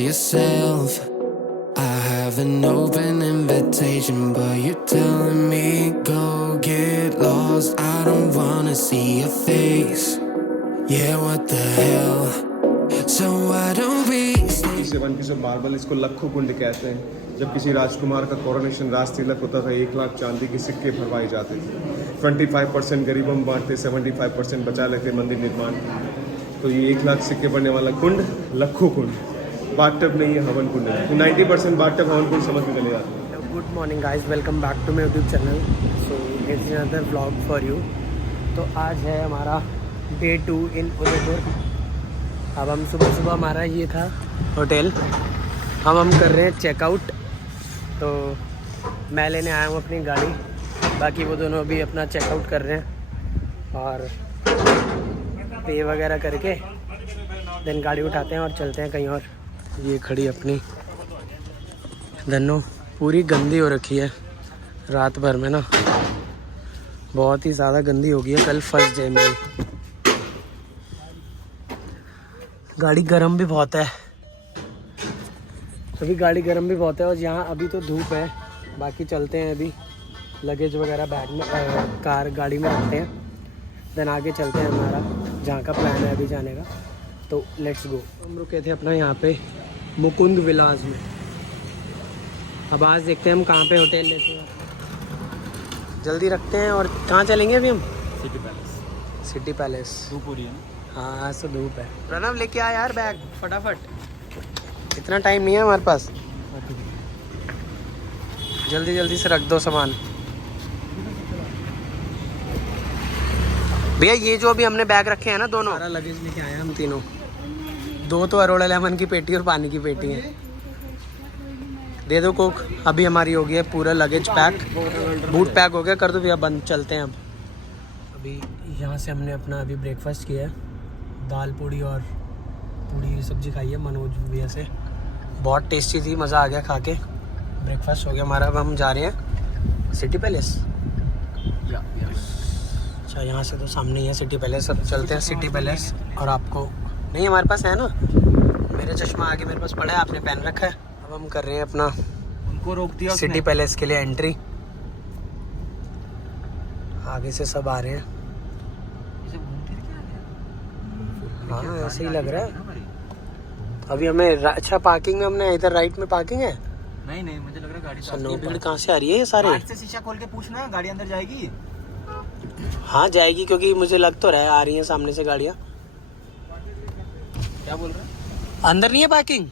yourself. I have an open invitation, but you're telling me go get lost. I don't wanna see your face. Yeah, what the hell? So why don't we stay? 7 piece of marble, इसको लखों कुंड कहते हैं। जब किसी राजकुमार का coronation Raj Tilak होता था 1 लाख चांदी के सिक्के भरवाए जाते थे। 25% गरीबों में बांटते, 75% बचा लेते मंदिर निर्माण। तो ये 1 लाख सिक्के भरने वाला कुंड लखों कुंड, बाथटब नहीं है, हवन कुंड है। 90% बाथटब हवन कुंड समझ में चले जाते हैं। Good morning guys, welcome back to my YouTube channel. So it's another vlog for you. तो आज है हमारा डे 2 इन उदयपुर। अब हम सुबह हमारा ये था होटल, हम कर रहे हैं चेकआउट। तो मैं लेने आया हूँ अपनी गाड़ी, बाकी वो दोनों भी अपना चेकआउट कर रहे हैं और पे वगैरह करके देन गाड़ी उठाते हैं और चलते हैं कहीं और। ये खड़ी अपनी धन्नो पूरी गंदी हो रखी है रात भर में ना, बहुत ही ज़्यादा गंदी हो गई है। कल फर्स्ट डे में गाड़ी गर्म भी बहुत है, अभी गाड़ी गर्म भी बहुत है और यहाँ अभी तो धूप है। बाकी चलते हैं, अभी लगेज वगैरह बैग में कार गाड़ी में रखते हैं, देन आगे चलते हैं हमारा जहाँ का प्लान है अभी जाने का। तो लेट्स गो। हम रुके थे अपना यहाँ पे मुकुंद विलास में। अब आज देखते हैं हम कहाँ पे होटल लेते हैं, जल्दी रखते हैं। और कहाँ चलेंगे अभी हम? City palace. City palace. धूप हो रही है ना? हाँ आज तो धूप है। प्रणव लेके आया यार बैग फटाफट, इतना टाइम नहीं है हमारे पास, जल्दी जल्दी से रख दो सामान। भैया ये जो अभी हमने बैग रखे हैं ना दोनों, सारा लगेज लेके आए हम तीनों। 2 तो अरोड़ा लेमन की पेटी और पानी की पेटी है। दे दो कोक। अभी हमारी हो गई है पूरा लगेज पैक, बूट पैक हो गया। कर दो भैया बंद, चलते हैं अब। अभी यहाँ से हमने अपना अभी ब्रेकफास्ट किया है, दाल पूड़ी और पूड़ी सब्जी खाई है मनोज भैया से, बहुत टेस्टी थी, मज़ा आ गया खा के। ब्रेकफास्ट हो गया हमारा। अब हम जा रहे हैं सिटी पैलेस। अच्छा यहाँ से तो सामने ही है सिटी पैलेस। अब चलते हैं सिटी पैलेस। और आपको नहीं, हमारे पास है ना, मेरा चश्मा आगे मेरे पास पड़ा है, आपने पहन रखा है। अब हम कर रहे हैं अपना, उनको रोक दिया सिटी पैलेस के लिए एंट्री। आगे से सब आ रहे हैं। हाँ ऐसे ही लग रहा है। अभी हमें अच्छा पार्किंग में, हमने इधर राइट में पार्किंग है। नहीं मुझे लग रहा है गाड़ी सन्नो भीड़ कहाँ से आ रही है ये सारे? से शीशा खोल के पूछना, गाड़ी अंदर जाएगी। हाँ जाएगी, क्योंकि मुझे लग तो रहा है आ रही है सामने से गाड़ियाँ। क्या बोल रहे हैं? अंदर नहीं है पार्किंग?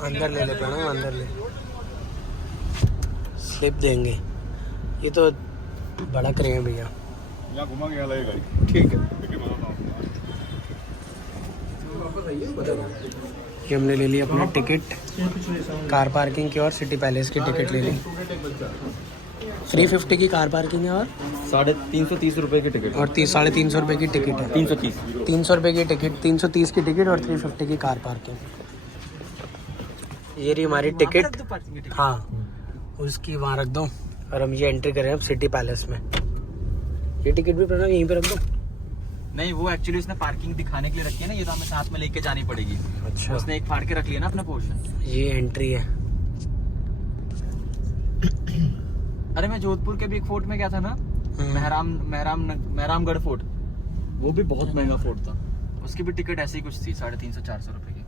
अंदर ले लेते हैं ना, अंदर ले स्लिप देंगे। ये तो बड़ा करेंगे भैया, घुमा के लगेगा गाड़ी। ठीक है। ये हमने ले ली अपना टिकट, कार पार्किंग की और सिटी पैलेस की टिकट ले ली। 350 की कार पार्किंग है और 330 रुपए की टिकट और 350 रुपये की टिकट है। 300 रुपये की टिकट, 330 की टिकट और 350 की कार पार्किंग। ये रही हमारी टिकट। हाँ उसकी वहाँ रख दो और हम ये एंट्री कर रहे हैं अब सिटी पैलेस में। ये टिकट भी प्रणव यहीं पे रख दो। नहीं, वो एक्चुअली उसने पार्किंग दिखाने के लिए रखी है ना, ये तो हमें साथ में लेके जानी पड़ेगी। अच्छा उसने एक फाड़ के रख लिया ना अपना पोर्शन। ये एंट्री है। अरे मैं जोधपुर के भी एक फोर्ट में गया था ना, मेहरामगढ़ फोर्ट, वो भी बहुत महंगा फोर्ट था। उसकी भी टिकट ऐसी ही कुछ थी, 350-400 रुपए की।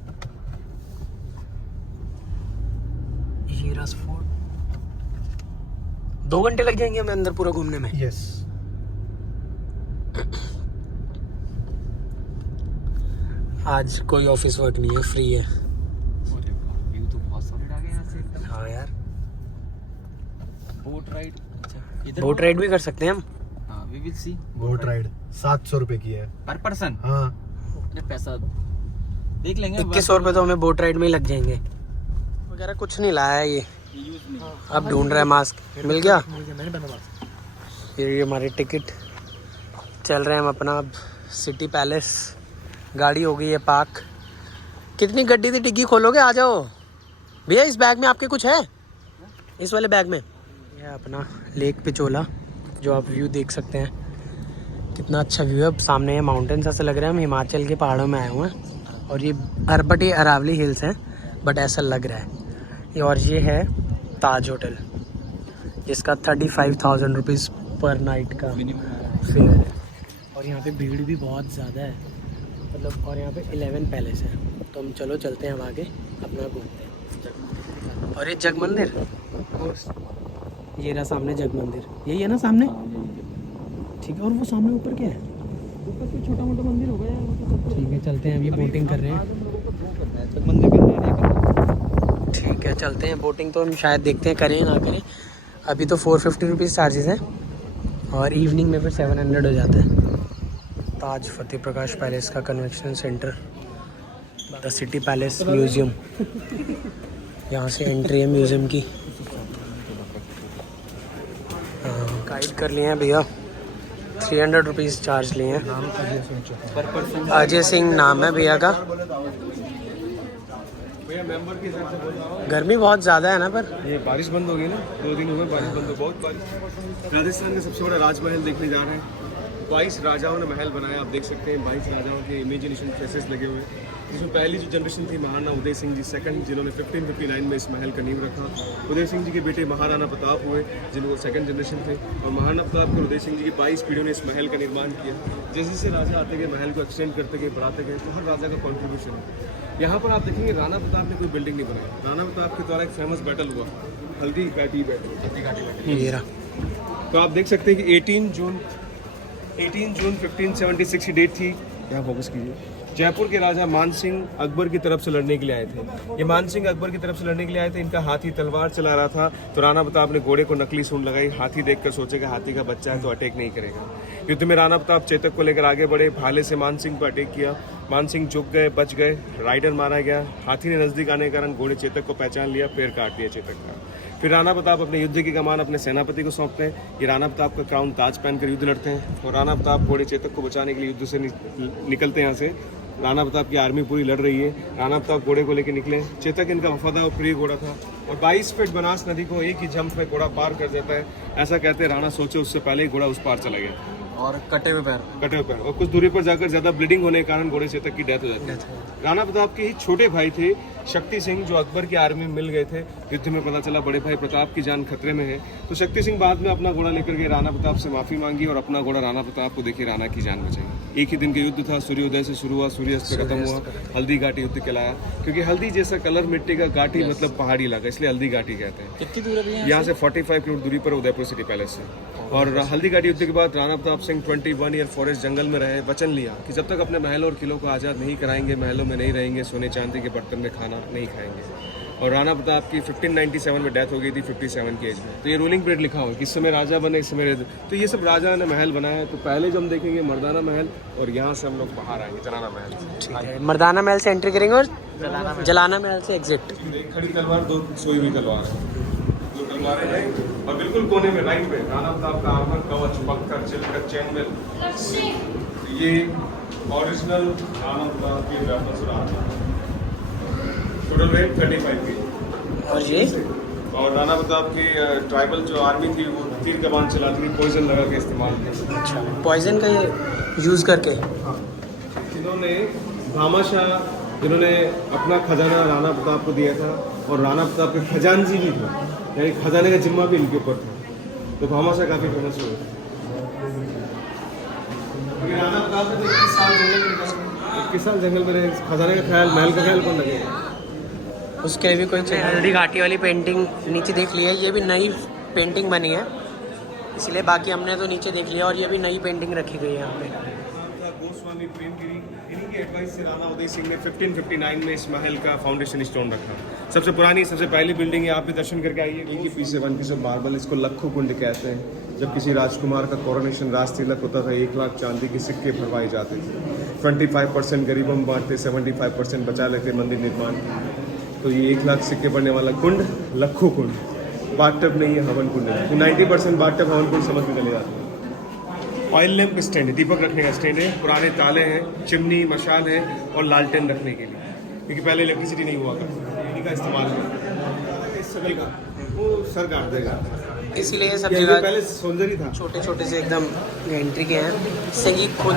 ये रस फोर्ट 2 घंटे लग जाएंगे हमें अंदर पूरा घूमने में। यस। आज कोई ऑफिस वर्क नहीं है, फ्री है। व्यू तो बहुत सॉलिड आ गया यहाँ से एकदम। हाँ यार, बोट राइड। अच्छा बोट राइड भी कर सकते हैं हम। हाँ, we will see. Boat ride 700 रुपए की है पर पर्सन। हाँ पैसा देख लेंगे। 2100 रुपये तो हमें बोट राइड में ही लग जाएंगे। वगैरह कुछ नहीं लाया है ये, अब ढूंढ रहा है। मास्क मिल गया? ये हमारी टिकट। चल रहे हैं हम अपना अब सिटी पैलेस। गाड़ी हो गई है पार्क। कितनी गड्डी थी, डिग्गी खोलोगे? आ जाओ भैया। इस बैग में आपके कुछ है? इस वाले बैग में ये अपना लेक पिचोला, जो आप व्यू देख सकते हैं। कितना अच्छा व्यू है। अब सामने है माउंटेन्स, ऐसा लग रहा है हम हिमाचल के पहाड़ों में आए हुए हैं। और ये बट ये अरावली हिल्स हैं, बट ऐसा लग रहा है। और ये है ताज होटल, जिसका 35,000 रुपीज़ पर नाइट का फेयर है। और यहाँ पे भीड़ भी बहुत ज़्यादा है मतलब। और यहाँ पे 11 पैलेस है, तो हम चलो चलते हैं हम आगे अपना घूमते हैं। और ये जग मंदिर, ये रहा सामने जग मंदिर, यही है ना सामने? ठीक है। और वो सामने ऊपर क्या है? ऊपर कोई छोटा मोटा मंदिर होगा यार। ठीक है, चलते हैं। अभी बोटिंग कर रहे हैं। ठीक है, चलते हैं। बोटिंग तो हम शायद देखते हैं करें ना करें। अभी तो 450 रुपीज़ चार्जेस हैं और इवनिंग में फिर 700 हो जाता है। ताज फतेह प्रकाश पैलेस का convention centre, the city palace museum, यहाँ से एंट्री है म्यूज़ियम की। गाइड कर लिए हैं भैया, 300 रुपीज़ चार्ज लिए हैं। अजय सिंह नाम है भैया का। गर्मी बहुत ज़्यादा है ना, पर ये बारिश बंद हो गई ना, 2 दिन हुए बारिश बंद हो, बहुत बारिश। राजस्थान का सबसे बड़ा राजमहल देखने जा रहे हैं। 22 राजाओं ने महल बनाया, आप देख सकते हैं 22 राजाओं के इमेजिनेशन फेसेस लगे हुए हैं। जिसमें पहली जो जनरेशन थी महाराणा उदय सिंह जी, सेकंड जिन्होंने 1559 में इस महल का नींव रखा। उदय सिंह जी के बेटे महाराणा प्रताप हुए, जिनको सेकंड जनरेशन थे। और महाराणा प्रताप और उदय सिंह जी की 22 पीढ़ियों ने इस महल का निर्माण किया। जैसे जैसे राजा आते गए महल को एक्सटेंड करते गए, बढ़ाते गए, तो हर राजा का कॉन्ट्रीब्यूशन है। यहाँ पर आप देखेंगे राणा प्रताप ने कोई बिल्डिंग नहीं बनाई। राणा प्रताप के द्वारा एक फेमस बैटल हुआ, हल्दी घाटी बैटल। तो आप देख सकते हैं कि 18 जून 1576 की डेट थी। यहाँ फोकस कीजिए। जयपुर के राजा मानसिंह अकबर की तरफ से लड़ने के लिए आए थे। ये मानसिंह अकबर की तरफ से लड़ने के लिए आए थे। इनका हाथी तलवार चला रहा था, तो राणा प्रताप ने घोड़े को नकली सूंड लगाई। हाथी देखकर सोचेगा हाथी का बच्चा है तो अटैक नहीं करेगा। युद्ध में राणा प्रताप चेतक को लेकर आगे बढ़े, भाले से मानसिंह पर अटैक किया। मानसिंह झुक गए, बच गए, राइडर मारा गया। हाथी ने नजदीक आने के कारण घोड़े चेतक को पहचान लिया, पैर काट दिया चेतक का। फिर राणा प्रताप अपने युद्ध की कमान अपने सेनापति को सौंपते हैं। ये राणा प्रताप का क्राउन ताज पहनकर युद्ध लड़ते हैं। और राणा प्रताप घोड़े चेतक को बचाने के लिए युद्ध से निकलते हैं। यहाँ से राणा प्रताप की आर्मी पूरी लड़ रही है। राणा प्रताप घोड़े को लेकर निकले। चेतक इनका वफादार और प्रिय घोड़ा था और 22 फीट बनास नदी को एक ही जंप में घोड़ा पार कर देता है। ऐसा कहते हैं राणा सोचे उससे पहले ही घोड़ा उस पार चला गया और कटे हुए पैर और कुछ दूरी पर जाकर ज्यादा ब्लीडिंग होने के कारण घोड़े चेतक की डेथ हो जाती है। राणा प्रताप के ही छोटे भाई थे शक्ति सिंह, जो अकबर की आर्मी में मिल गए थे। युद्ध में पता चला बड़े भाई प्रताप की जान खतरे में है, तो शक्ति सिंह बाद में अपना घोड़ा लेकर गए, राणा प्रताप से माफी मांगी और अपना घोड़ा राणा प्रताप को देखे राणा की जान बचाई। एक ही दिन का युद्ध था, सूर्योदय से शुरू हुआ, सूर्यास्त से खत्म हुआ। हल्दी घाटी युद्ध कहलाया, क्योंकि हल्दी जैसा कलर मिट्टी का, घाटी मतलब पहाड़ी इलाका, इसलिए हल्दी घाटी कहते हैं। कितनी दूर है यहाँ से 45 किलोमीटर दूरी पर उदयपुर सिटी पैलेस है। और हल्दी घाटी युद्ध के बाद राणा प्रताप सिंह 21 ईयर फॉरेस्ट जंगल में रहे, वचन लिया कि जब तक अपने महलों और किलों को आज़ाद नहीं कराएंगे, महलों में नहीं रहेंगे, सोने चांदी के बर्तन में खाना नहीं खाएंगे। और राणा प्रताप की 1597 में डेथ हो गई थी, 57 की एज में। तो ये रूलिंग पीरियड लिखा हुआ, किस समय राजा बने, इस समय। तो ये सब राजा ने महल बनाया। तो पहले जो हम देखेंगे मर्दाना महल, और यहाँ से हम लोग बाहर आएंगे जलाना महल। ठीक है, मर्दाना महल से एंट्री करेंगे और जलाना महल से एग्जिट। एक खड़ी तलवार, 2 सोई हुई तलवार है, 2 तलवारें हैं। और बिल्कुल कोने में राइट पे राणा प्रताप का आर्मर, कवच, पत्थर, चिलकर, चैनवेल। ये ओरिजिनल राणा प्रताप की वेपन्स और आर्मर। टोटल वेट 35 की। और ये और राणा प्रताप की ट्राइबल जो आर्मी थी वो तीर कमान चलाती थी, पॉइजन लगा के इस्तेमाल किया। अच्छा, पॉइजन का यूज़ करके। इन्होंने भामाशाह, जिन्होंने अपना खजाना राणा प्रताप को दिया था, और राणा प्रताप के खजानजी भी थे, यानी खजाने का जिम्मा भी इनके ऊपर था। तो भामाशाह काफ़ी फेमस हुए। राणा प्रताप ने 21 साल जंगल में रहे, 21 साल जंगल में रहे। खजाने का ख्याल, महल का ख्याल कौन लगेगा? उसके लिए भी कोई चाहिए। हल्दी घाटी वाली पेंटिंग नीचे देख ली है, ये भी नई पेंटिंग बनी है, इसलिए बाकी हमने तो नीचे देख लिया। और ये भी नई पेंटिंग रखी गई है यहाँ पे। गोस्वामी प्रेमगिरी, इन्हीं की एडवाइस से राणा उदय सिंह ने 1559 में इस महल का फाउंडेशन स्टोन रखा। सबसे पुरानी, सबसे पहली बिल्डिंग है, आप भी दर्शन करके आइए। इनकी पीस है, 1 पीस ऑफ मार्बल, इसको लक्खू कुंड कहते हैं। जब किसी राजकुमार का कोरोनेशन, राज तिलक होता था, 1 लाख चांदी के सिक्के भरवाए जाते थे। 25% गरीबों में बांटते, 75% बचा लेते मंदिर निर्माण। तो ये 1 लाख सिक्के पड़ने वाला कुंड लक्खू कुंड, बाथटब नहीं है, हवन कुंड है। 90% बाथटब, हवन कुंड समझ में चले जाते हैं। ऑयल लैम्प स्टैंड है, दीपक रखने का स्टैंड है। पुराने ताले हैं, चिमनी, मशाल है, और लालटेन रखने के लिए, क्योंकि पहले इलेक्ट्रिसिटी नहीं हुआ करती, इन्हीं का इस्तेमाल है। इस समय का वो सर काट देगा, इसलिए सब जगह पहले सौंदर्य था। छोटे छोटे से एकदम एंट्री के हैं, इससे कि खुद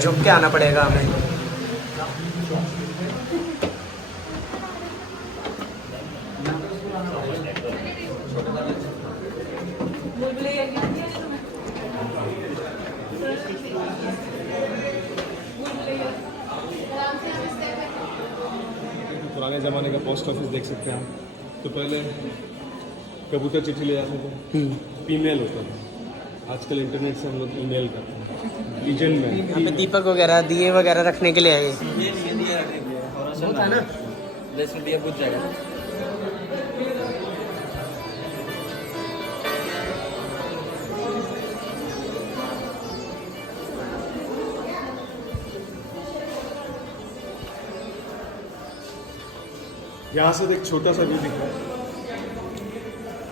झुक के आना पड़ेगा हमें। पुराने ज़माने का पोस्ट ऑफिस देख सकते हैं आप। तो पहले कबूतर चिट्ठी ले जाते थे, फीमेल होता था। आजकल इंटरनेट से हम लोग ईमेल करते हैं। लीजेंड में यहाँ पे दीपक वगैरह दिए वगैरह रखने के लिए है ये होता है ना, जैसे दिया बुझ जाएगा। यहाँ से एक छोटा सा व्यू दिख रहा है,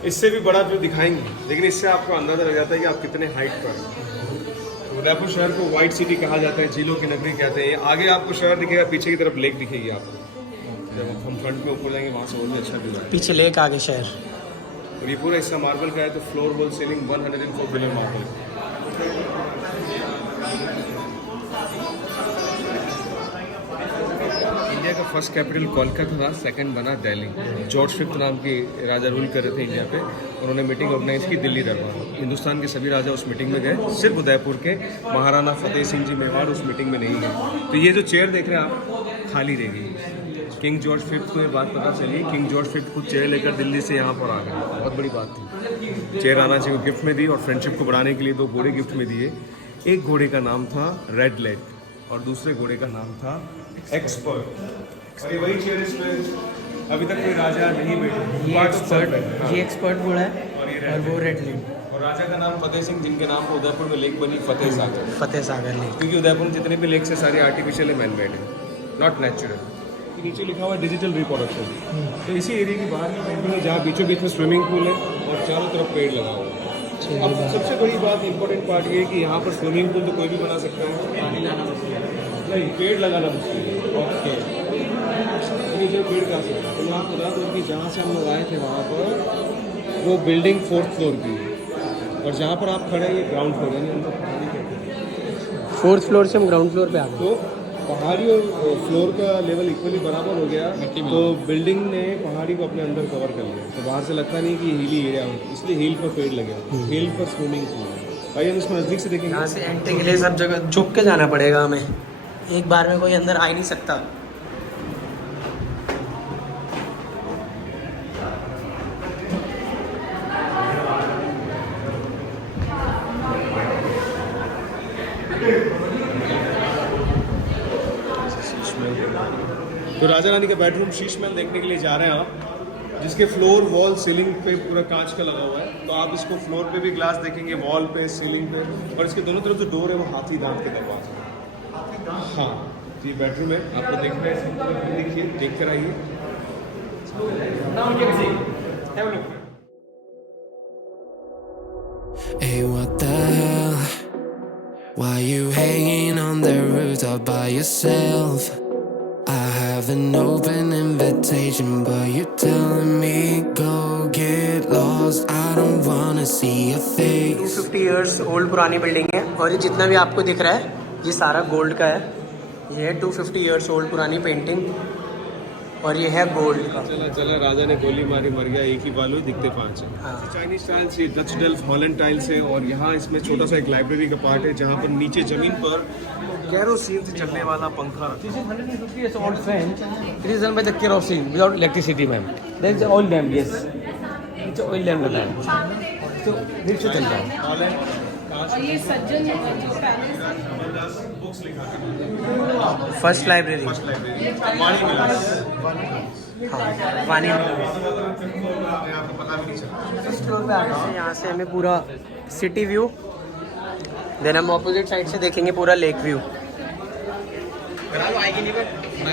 इससे भी बड़ा व्यू दिखाएंगे, लेकिन इससे आपको अंदाजा लग जाता है कि आप कितने हाइट पर हैं। उदयपुर शहर को वाइट सिटी कहा जाता है, झीलों की नगरी कहते हैं। आगे आपको शहर दिखेगा, पीछे की तरफ लेक दिखेगी आपको। जब हम फ्रंट में ऊपर जाएंगे वहाँ से और भी अच्छा व्यू है। पीछे लेक आगे शहर। और ये पूरा हिस्सा मार्बल का है, तो floor wall ceiling 104 billion marble. India का फर्स्ट कैपिटल कोलकाता था, सेकंड बना दिल्ली। जॉर्ज फिफ्थ नाम के राजा रूल कर रहे थे इंडिया पे। उन्होंने मीटिंग ऑर्गेनाइज की दिल्ली दरबार में। हिंदुस्तान के सभी राजा उस मीटिंग में गए, सिर्फ उदयपुर के महाराणा फतेह सिंह जी मेवाड़ उस मीटिंग में नहीं गए। तो ये जो चेयर देख रहे हैं आप, खाली रहेगी। किंग जॉर्ज फिफ्थ को ये बात पता चली, किंग जॉर्ज फिफ्थ खुद चेयर लेकर दिल्ली से यहाँ पर आ गए। बहुत बड़ी बात थी। चेयर आना चाहिए को गिफ्ट में दी, और फ्रेंडशिप को बढ़ाने के लिए 2 घोड़े गिफ्ट में दिए। एक घोड़े का नाम था रेड लेग और दूसरे घोड़े का नाम था एक्सपर्ट। और ये वही चेयर इसमें अभी तक कोई राजा नहीं बैठा। ये एक्सपर्ट घोड़ा है और वो रेड लेग। और राजा का नाम फतेह सिंह, जिनके नाम पर उदयपुर में लेक बनी फतेह सागर लेक। क्योंकि उदयपुर में जितने भी लेक्स है सारी आर्टिफिशियल है, मैन मेड है, नॉट नेचुरल। नीचे लिखा हुआ है डिजिटल रिप्रोडक्शन। तो इसी एरिया की बाहर की पेंटिंग है जहाँ बीचों बीच में स्विमिंग पूल है और चारों तरफ पेड़ लगा हुआ है। अब सबसे बड़ी बात, इंपॉर्टेंट पार्ट ये है कि यहाँ पर स्विमिंग पूल तो कोई भी बना सकता है, पानी लाना मुश्किल है, नहीं पेड़ लगाना मुश्किल है। ओके, जो पेड़ कहाँ से, तो मैं आपको बता दूँ कि जहाँ से हम लोग आए थे वहाँ पर वो बिल्डिंग 4th फ्लोर की है, और जहाँ पर आप खड़े हैं ये ग्राउंड फ्लोर, यानी हम लोग पहाड़ी कहते हैं। 4th फ्लोर से हम ग्राउंड फ्लोर पे आ गए। तो पहाड़ी और फ्लोर का लेवल इक्वली बराबर हो गया, तो बिल्डिंग ने पहाड़ी को अपने अंदर कवर कर लिया। तो बाहर से लगता नहीं कि हिली एरिया हो, इसलिए हिल पर पेड़ लगे, हिल पर स्विमिंग पूल है। भाई हम इसको नज़दीक से देखेंगे। यहाँ से एंट्री के लिए सब जगह झुक के जाना पड़ेगा हमें, एक बार में कोई अंदर आ ही नहीं सकता। तो राजा रानी का बेडरूम शीश महल देखने के लिए जा रहे हैं आप, जिसके फ्लोर वॉल सीलिंग पे पूरा कांच का लगा हुआ है। तो आप इसको फ्लोर पे भी ग्लास देखेंगे, वॉल पे, सीलिंग पे, और इसके दोनों तरफ जो डोर है वो हाथी दांत के दरवाजे। हाँ, तो ये बेडरूम है, आपको देखना है, देखिए, देख कर आइए। Hey, what the hell? Why you hanging on the rooftop by yourself? I have an open invitation, but you're telling me go get lost. I don't wanna see your face. 250 years old पुरानी building है, और ये जितना भी आपको दिख रहा है ये सारा गोल्ड का है। ये है 250 years old पुरानी पेंटिंग, और ये है गोल्ड का। चला चला राजा ने गोली मारी, मर गया, एक ही बालू दिखते 5 है। हाँ। चाइनीज टाइल्स, ये डच डेल्फ, हॉलैंड टाइल्स है। और यहाँ इसमें छोटा सा एक लाइब्रेरी का पार्ट है, जहाँ पर नीचे जमीन पर केरोसिन से चलने वाला पंखा रखा है। This is 150 years old fan. It is run by the kerosene without electricity, ma'am. There is oil lamp, yes. It's an oil lamp lamp. So this से चलता है। और ये सज्जन बुक्स लिखा है। First library. फर्स्ट लाइब्रेरी, वाणी विलास। हाँ, वाणी आपको पता भी नहीं चला। फर्स्ट फ्लोर पे आने से यहाँ से हमें पूरा सिटी व्यू, देन हम ऑपोजिट साइड से देखेंगे पूरा लेक व्यू। मैं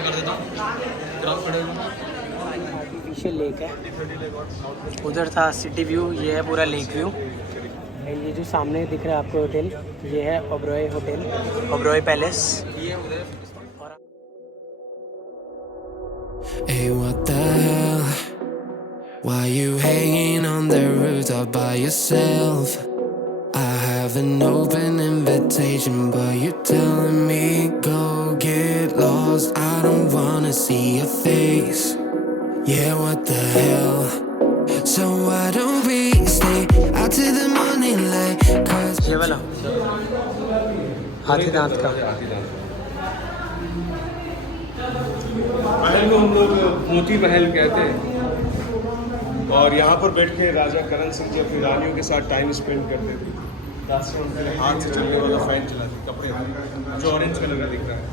कर देता हूँ। आर्टिफिशियल लेक है, उधर था सिटी व्यू, ये है पूरा लेक व्यू। एंड ये जो सामने दिख रहा है आपको होटल, ये है Oberoi hotel, Oberoi palace. Hey, what the hell? Why you hanging on the rooftop by yourself? I have an open invitation, but you're telling me go get lost. I don't wanna see your face. Yeah, what the hell? So why don't we stay out till the morning light? Cause ये वाला हाथी दांत का। महल को हम लोग मोती महल कहते हैं और यहाँ पर बैठ के राजा करण सिंह जी अपनी रानियों के साथ टाइम स्पेंड करते थे। दासियाँ उनके लिए हाथ से चलने वाला फैन चलाती, कपड़े जो ऑरेंज कलर का दिख रहा है।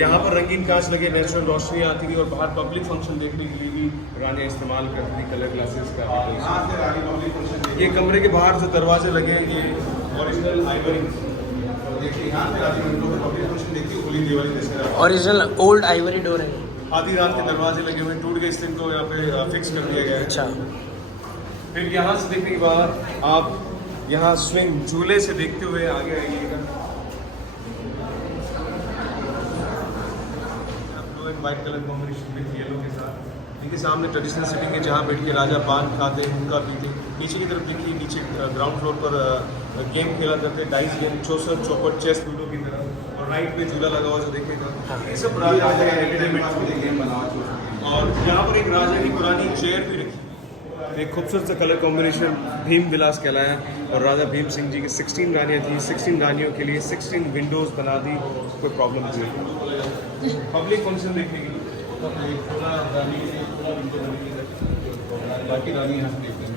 यहाँ पर रंगीन कांच लगे, नेचुरल रोशनी आती थी और बाहर पब्लिक फंक्शन देखने के लिए भी रानियाँ इस्तेमाल करती थी कलर ग्लासेस का। ये कमरे के बाहर जो दरवाजे लगे हैं ये ओरिजिनल आइवरी, देखिए यहाँ पे राजी पब्लिक फंक्शन देखिए खुली दिवाली जैसे ओरिजिनल ओल्ड आइवरी डोर है। आधी रात के दरवाजे लगे हुए टूट गए, इस दिन को यहाँ पे फिक्स कर दिया गया है। अच्छा, फिर यहाँ से देखने के बाद आप यहाँ स्विंग झूले से देखते हुए आगे आइएगा। White colour combination with yellow के साथ देखिए सामने ट्रेडिशनल सिटिंग है जहाँ बैठ के राजा पान खाते हुक्का पीते। नीचे की तरफ देखिए, नीचे ग्राउंड फ्लोर पर गेम खेला करते, डाइस गेम, चौसर चौपट, चेस, लूडो की तरह। और राइट पे झूला लगा हुआ जो देखेगा ये सब राजा का एंटरटेनमेंट गेम बना। और यहाँ पर एक राजा की पुरानी चेयर भी रखी, एक खूबसूरत सा कलर कॉम्बिनेशन भीम विलास कहलाया। और राजा भीम सिंह जी की 16 रानियाँ थी, 16 रानियों के लिए 16 विंडोज़ बना दी, कोई प्रॉब्लम नहीं। पब्लिक फंक्शन देखने के लिए बाकी रानी यहाँ से देखते हैं।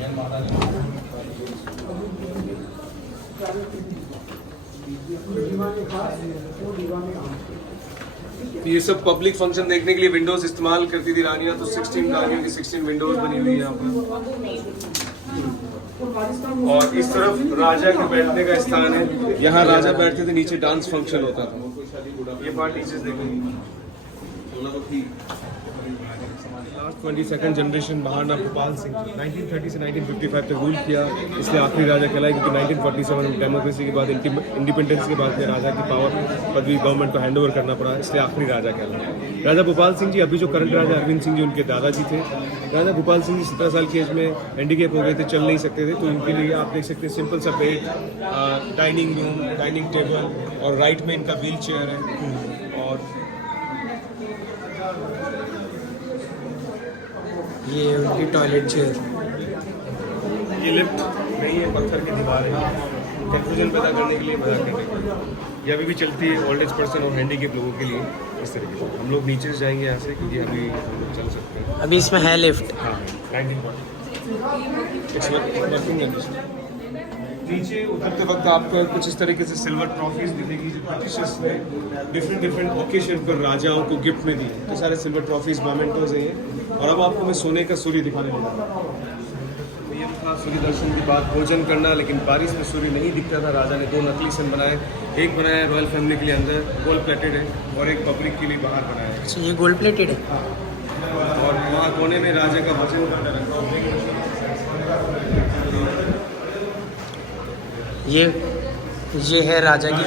ये सब पब्लिक फंक्शन देखने के लिए विंडोज इस्तेमाल करती थी रानियाँ, तो 16 रानियों की 16 विंडोज बनी हुई है यहाँ पर। और इस तरफ राजा के बैठने का स्थान है, यहाँ राजा बैठते थे, नीचे डांस फंक्शन होता था। ये पार्ट नीचे देखो। Last 22nd generation Maharana Bhopal Singh 1930 से 1955 तक रूल किया, इसलिए आखिरी राजा कहलाए क्योंकि 1947 में डेमोक्रेसी के बाद इंडिपेंडेंस के बाद में राजा की पावर पदवी गवर्नमेंट को हैंडओवर करना पड़ा, इसलिए आखिरी राजा कहलाए। राजा भोपाल सिंह जी, अभी जो करंट राजा अरविंद सिंह जी उनके दादाजी थे। राजा भोपाल सिंह जी 17 साल की एज में हैंडीकैप हो गए थे, चल नहीं सकते थे, तो उनके लिए आप देख सकते हैं सिंपल सा bed, dining room, dining table और राइट में इनका व्हील चेयर है। और ये उनकी टॉयलेट चेयर। ये लिफ्ट नहीं है, पत्थर की दीवार है, कंफ्यूजन पैदा करने के लिए, मजा करने के लिए। ये अभी भी चलती है ओल्ड एज पर्सन और हैंडीकैप लोगों के लिए इस तरीके से। हम लोग नीचे से जाएंगे यहाँ से क्योंकि अभी हम लोग चल सकते हैं। अभी इसमें है लिफ्ट। हाँ, 1940 नीचे उतरते वक्त आपको कुछ इस तरीके से सिल्वर ट्रॉफीज दिखेगी जो ब्रिटिशर्स ने डिफरेंट ओकेजन पर राजाओं को गिफ्ट में दी। तो सारे सिल्वर ट्रॉफीज मोमेंटोज हैं। और अब आपको मैं सोने का सूर्य दिखाने वाला हूँ। ये था सूर्य दर्शन के बाद भोजन करना, लेकिन बारिश में सूर्य नहीं दिखता था। राजा ने 2 नकली सन बनाए, एक बनाया रॉयल फैमिली के लिए अंदर गोल्ड प्लेटेड है और एक पब्लिक के लिए बाहर बनाया है। अच्छा, ये गोल्ड प्लेटेड है। और वहाँ कोने में राजा का भजन करने रखा हुआ। ये है राजा की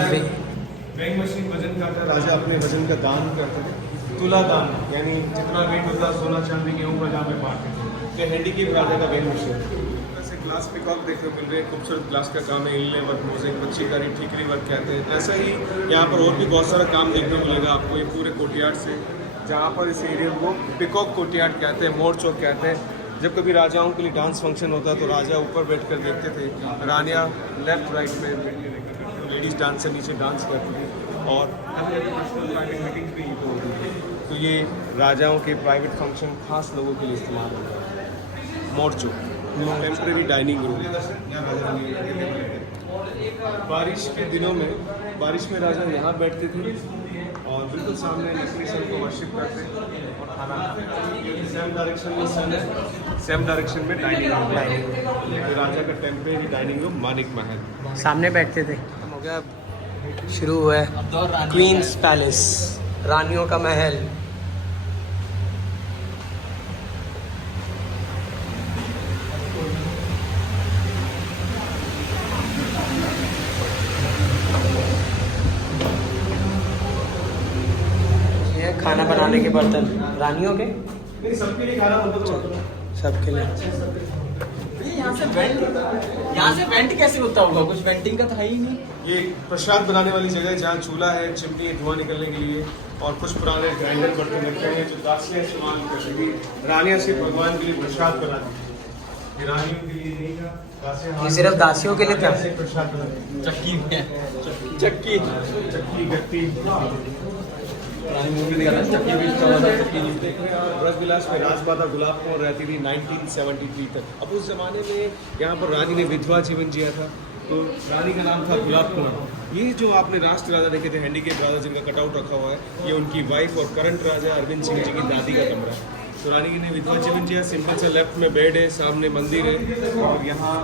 वेइंग मशीन वजन करता है, राजा अपने वजन का दान करते थे, तुला दान, यानी जितना वेट होता है सोना चांदी गेहूं का जहाँ पे बांटते थे। ये हैंडीकैप राजा का वेइंग मशीन। वैसे ग्लास पिकॉक देखने को मिल रहे हैं, खूबसूरत ग्लास का काम है, इनले वर्क, मोज़ेक, बच्चीकारी, ठीकरी वर्क कहते हैं। ऐसा ही यहाँ पर और भी बहुत सारा काम देखने को मिलेगा आपको। ये पूरे कोर्टयार्ड से, जहाँ पर इस एरिया को पिकॉक कोर्टयार्ड कहते हैं, मोर चौक कहते हैं। जब कभी राजाओं के लिए डांस फंक्शन होता तो राजा ऊपर बैठकर देखते थे, रानियाँ लेफ्ट राइट में बैठ के देखते थे, लेडीज़ डांसर नीचे डांस करती थी। और प्राइवेट मीटिंग भी होती थी, तो ये राजाओं के प्राइवेट फंक्शन खास लोगों के लिए इस्तेमाल होता है। मोर्चो टेम्परेरी डाइनिंग रूम। बारिश के दिनों में, बारिश में राजा यहाँ बैठते थे और बिल्कुल सामने लकड़ी सन को वर्शिप करते और खाना खाते। सेम डायरेक्शन में सन है, सेम डायरेक्शन में डाइनिंग रूम है। राजा का टेम्परेरी डाइनिंग रूम मानिक महल। सामने बैठते थे। हो गया, शुरू हुआ है क्वींस पैलेस, रानियों का महल। ये खाना बनाने के बर्तन रानियों के, नहीं सबके लिए खाना बनता था, सबके लिए। यहाँ से वेंट कैसे होता होगा? कुछ वेंटिंग का तो है ही नहीं। ये प्रसाद बनाने वाली जगह है जहाँ चूल्हा है, चिमनी, धुआं निकलने के लिए। और कुछ पुराने ग्राइंडर बर्तन रखे हैं जो दासियाँ इस्तेमाल करती। रानियाँ सिर्फ भगवान के लिए प्रसाद बनाती थी, ये रानियों के लिए नहीं था। दासियाँ ये सिर्फ दासियों के लिए था। प्रसाद बनाती। चक्की में चक्की, गत्ती। पुरानी मूवी दिखा रहा है, चक्की बीच का वाला चक्की नहीं देख रहे हैं आप, ब्रज विलास में राजमाता गुलाब कौर रहती थी 1973 तक। अब उस ज़माने में यहाँ पर रानी ने विधवा जीवन जिया था, तो रानी का नाम था गुलाब कौर। ये जो आपने राष्ट्र राजा देखे थे, हैंडीकेप राजा जिनका कटआउट रखा हुआ है, ये उनकी वाइफ और करंट राजा अरविंद सिंह जी की दादी का कमरा है। तो रानी ने विधवा जीवन जिया। सिंपल सा लेफ्ट में बेड है, सामने मंदिर है, और यहाँ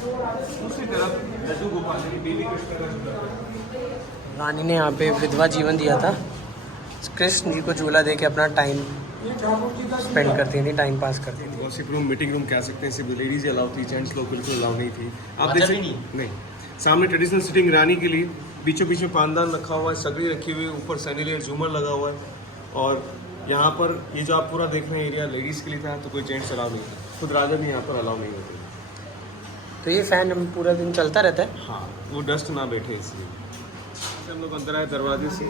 दूसरी तरफ लड्डू गोपाल की देवी कृष्ण का झूला है। रानी ने यहाँ पे विधवा जीवन दिया था, कृष्ण जी को झूला दे के अपना टाइम स्पेंड करती थी, टाइम पास करती थी। गॉसिप रूम, मीटिंग रूम कह सकते हैं, सिर्फ लेडीज ही अलाउ थी, जेंट्स लोग बिल्कुल अलाउ नहीं थी। आप देख सकते नहीं, सामने ट्रेडिशनल सिटिंग रानी के लिए, बीचों बीच में पानदान रखा हुआ है, सकड़ी रखी हुई है, ऊपर सैंडलियर झूमर लगा हुआ है। और यहाँ पर ये जो आप पूरा देख रहे हैं एरिया लेडीज़ के लिए था, तो कोई जेंट्स अलाउ नहीं था, खुद राजा भी यहाँ पर अलाउ नहीं होते। तो ये फैन हम पूरा दिन चलता रहता है। हाँ, वो डस्ट ना बैठे इसलिए। हम लोग अंदर आए दरवाजे से,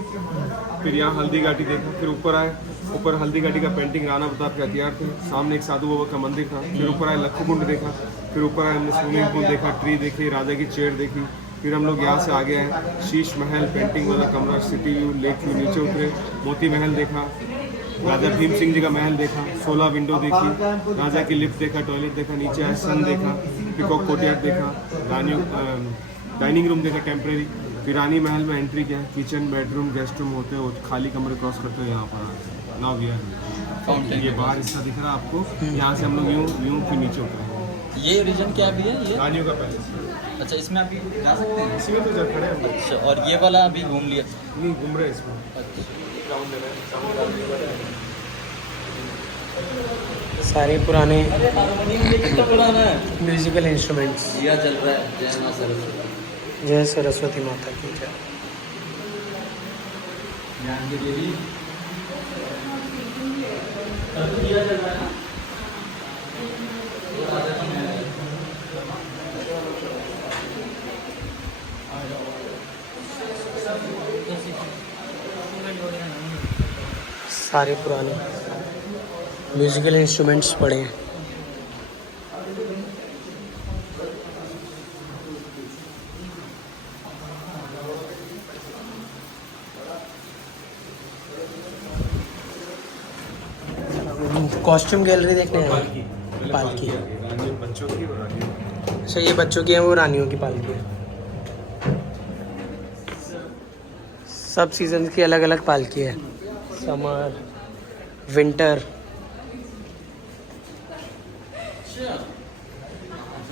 फिर यहाँ हल्दी घाटी देखा, फिर ऊपर आए, ऊपर हल्दी घाटी का पेंटिंग राणा प्रताप के हथियार थे, सामने एक साधु बाबा का मंदिर था, फिर ऊपर आए लक्खू कुंड देखा, फिर ऊपर आए हमने स्विमिंग पूल देखा, ट्री देखी, राजा की चेयर देखी, फिर हम लोग यहाँ से आगे आए, शीश महल पेंटिंग वाला कमरा, सिटी व्यू, लेक व्यू, नीचे उतरे, मोती महल देखा, राजा भीम सिंह जी का महल देखा, 16 विंडो देखी, राजा की लिफ्ट देखा, टॉयलेट देखा, नीचे आए सन देखा, पिकॉक कोर्टयार्ड देखा, रानी डाइनिंग रूम देखा टेम्प्रेरी, फिर रानी महल में एंट्री किया, किचन, बेडरूम, गेस्ट रूम होते हो, खाली कमरे क्रॉस करते हो यहाँ पर नाउ वी आर। ये बाहर हिस्सा दिख रहा है आपको, यहाँ से हम लोग यूँ फिर नीचे उतरे। ये रीजन क्या भी है ये? रानियों का पैलेस। अच्छा, इसमें अभी जा सकते हैं? इसी में तो जब खड़े हैं हम लोग। अच्छा, और ये वाला अभी घूम लिया? नहीं, घूम रहे हैं इसमें, ग्राउंड ले रहे हैं, सामने ग्राउंड ले रहे हैं। सारे पुराने कितना पुराना है? Musical instruments. दिया जल रहा है, जय मां सरस्वती। जय सरस्वती माता की जय। ज्ञान की देवी। दिया जल रहा है ना? सारे पुराने म्यूजिकल इंस्ट्रूमेंट्स पड़े हैं। कॉस्ट्यूम गैलरी देखने आए हैं। पालकी। रानी बच्चों की और रानी। अच्छा, ये बच्चों की है, वो रानियों की पालकी है। सब सीजन की अलग अलग पालकी है, समर, विंटर।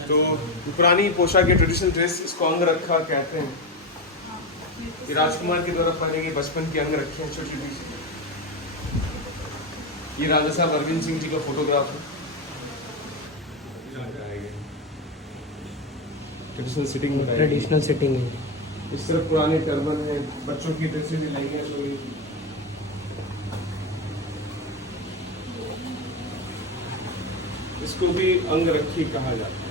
तो पुरानी पोशाक या ट्रेडिशनल ड्रेस, इसको अंग रखा कहते हैं। ये राजकुमार के द्वारा पहने गए बचपन के अंग रखे हैं छोटी छोटी। ये राजा साहब अरविंद सिंह जी का फोटोग्राफ है। ट्रेडिशनल सिटिंग में ट्रेडिशनल सिटिंग है। इस तरफ पुराने टर्बन है, बच्चों की ड्रेसें भी लाई हैं थोड़ी। इसको भी अंग रखी कहा जाता है।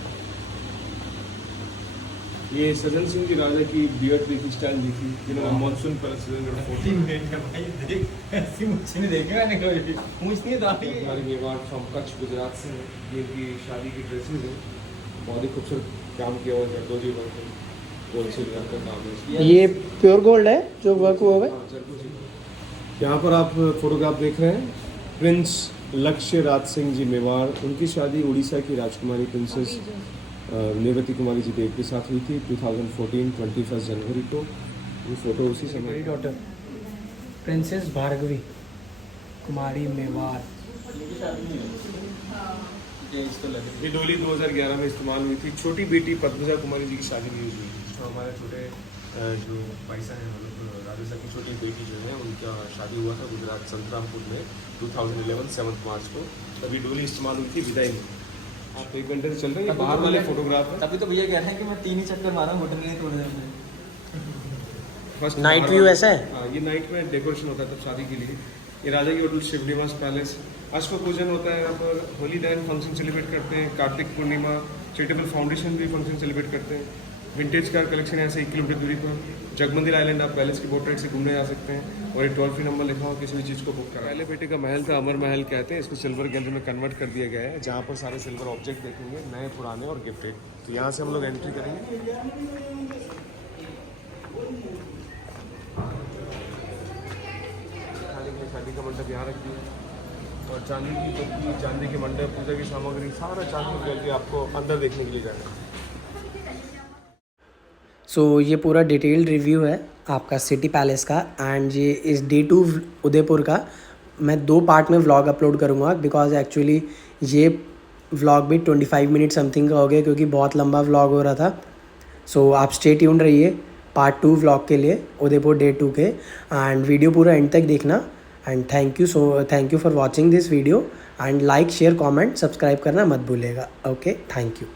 ये सज्जन सिंह जी राजा की बियर्ड देखी, स्टाइल देखी, जिन्होंने मानसून पैलेस हमारे मेवाड़ फ्रॉम कच्छ गुजरात से है। ये इनकी शादी की ड्रेसेस है, बहुत ही खूबसूरत काम किया हुआ जरदोजी वर्क है, होलसेल वर्क का काम है। ये प्योर गोल्ड है जो वर्क हुआ है। यहाँ पर आप फोटोग्राफ देख रहे हैं, प्रिंस लक्ष्य राज सिंह जी मेवाड़, उनकी शादी उड़ीसा की राजकुमारी प्रिंसेस नेवती कुमारी जी देव के साथ हुई थी 2014 21 जनवरी को। ये फोटो उसी समय। डॉटर प्रिंसेस भार्गवी कुमारी मेवाड़। ये डोली 2011 में इस्तेमाल हुई थी। छोटी बेटी पद्मजा कुमारी जी की शादी भी हुई थी। तो हमारे छोटे जो पैसा है, मतलब राजा साहब की छोटी बेटी जो है, उनका शादी हुआ था गुजरात संतरामपुर में 2011 7 मार्च को। तभी डोली इस्तेमाल हुई थी विदाई में। आप 1 घंटे से चल रहे हैं, ये बाहर वाले फोटोग्राफ है। तभी तो भैया कह रहे हैं कि मैं 3 ही चक्कर मारा, घुटने नहीं तोड़े हमने। फर्स्ट नाइट व्यू ऐसा है। हाँ, ये नाइट में डेकोरेशन होता है तब शादी के लिए। ये राजा की होटल शिव निवास पैलेस। अश्व पूजन होता है यहाँ पर, होली डैन फंक्शन सेलिब्रेट करते हैं, कार्तिक पूर्णिमा, चैरिटेबल फाउंडेशन भी फंक्शन सेलिब्रेट करते हैं। विंटेज कार कलेक्शन यहाँ से 1 किलोमीटर दूरी पर। जगमंदिर आइलैंड आप पैलेस की बोट राइड से घूमने जा सकते हैं। और एक टोल फ्री नंबर लिखा हो, किसी भी चीज़ को बुक करा। पहले बेटे का महल था, अमर महल कहते हैं इसको, सिल्वर गैलरी में कन्वर्ट कर दिया गया है, जहाँ पर सारे सिल्वर ऑब्जेक्ट देखेंगे, नए पुराने और गिफ्टेड। तो यहाँ से हम लोग एंट्री करेंगे। चांदी का मंडप यहाँ रख दिया और चांदी की तुर्की, चांदी के मंडप, पूजा की सामग्री, सारा चांदी करके आपको अंदर देखने के लिए जाना है। सो ये पूरा डिटेल्ड रिव्यू है आपका सिटी पैलेस का एंड ये इस Day 2 उदयपुर का मैं 2 पार्ट में व्लॉग अपलोड करूँगा बिकॉज एक्चुअली ये व्लॉग भी 25 मिनट समथिंग का हो गया क्योंकि बहुत लंबा व्लॉग हो रहा था। सो आप स्टे ट्यून्ड रहिए पार्ट 2 व्लॉग के लिए उदयपुर Day 2 के एंड वीडियो पूरा एंड तक देखना and thank you for watching this video and like share comment subscribe करना मत भूलिएगा। Okay, thank you.